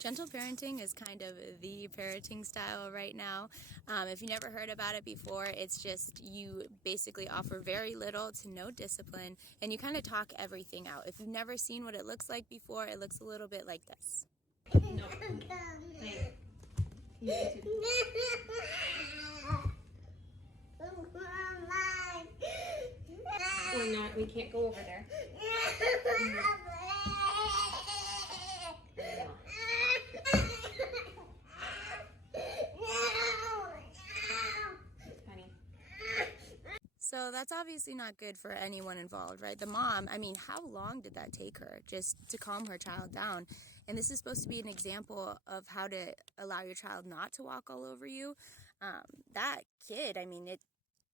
Gentle parenting is kind of the parenting style right now. If you never heard about it before, it's just you basically offer very little to no discipline, and you kind of talk everything out. If you've never seen what it looks like before, it looks a little bit like this. No. Hey. We're not, we can't go over there. So that's obviously not good for anyone involved, right? The mom, I mean, how long did that take her just to calm her child down? And this is supposed to be an example of how to allow your child not to walk all over you. That kid, I mean,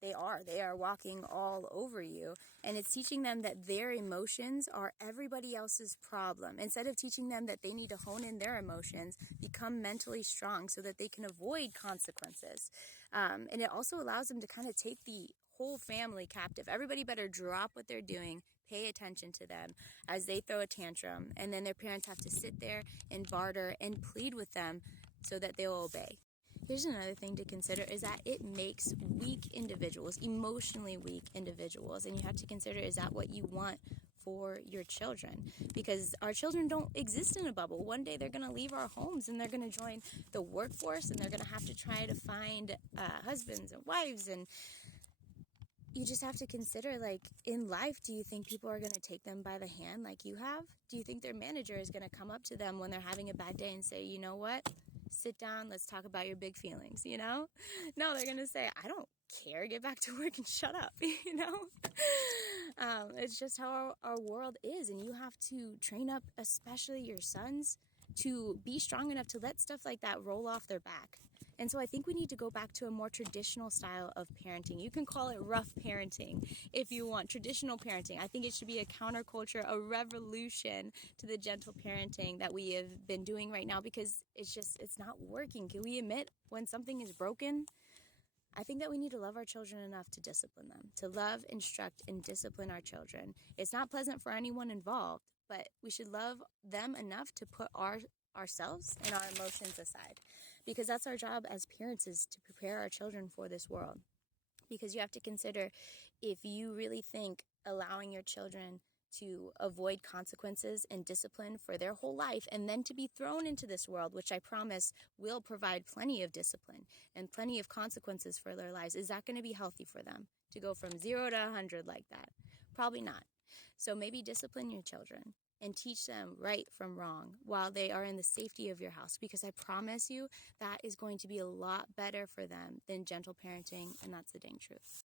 they are walking all over you, and it's teaching them that their emotions are everybody else's problem. Instead of teaching them that they need to hone in their emotions, become mentally strong so that they can avoid consequences. And it also allows them to kind of take the whole family captive. Everybody better drop what they're doing, pay attention to them as they throw a tantrum, and then their parents have to sit there and barter and plead with them so that they'll obey. Here's another thing to consider is that it makes weak individuals, emotionally weak individuals, and you have to consider, is that what you want for your children? Because our children don't exist in a bubble. One day they're going to leave our homes and they're going to join the workforce, and they're going to have to try to find husbands and wives, and you just have to consider, like, in life, do you think people are going to take them by the hand like you have? Do you think their manager is going to come up to them when they're having a bad day and say, you know what? Sit down, let's talk about your big feelings, you know? No, they're going to say, I don't care, get back to work and shut up, you know? It's just how our world is, and you have to train up, especially your sons, to be strong enough to let stuff like that roll off their back. And so I think we need to go back to a more traditional style of parenting. You can call it rough parenting if you want, traditional parenting. I think it should be a counterculture, a revolution to the gentle parenting that we have been doing right now, because it's not working. Can we admit when something is broken? I think that we need to love our children enough to discipline them, to love, instruct, and discipline our children. It's not pleasant for anyone involved, but we should love them enough to put ourselves and our emotions aside, because that's our job as parents, is to prepare our children for this world. Because you have to consider, if you really think allowing your children to avoid consequences and discipline for their whole life and then to be thrown into this world, which I promise will provide plenty of discipline and plenty of consequences for their lives, is that going to be healthy for them to go from 0 to 100 like that? Probably not. So maybe discipline your children and teach them right from wrong while they are in the safety of your house, because I promise you that is going to be a lot better for them than gentle parenting, and that's the dang truth.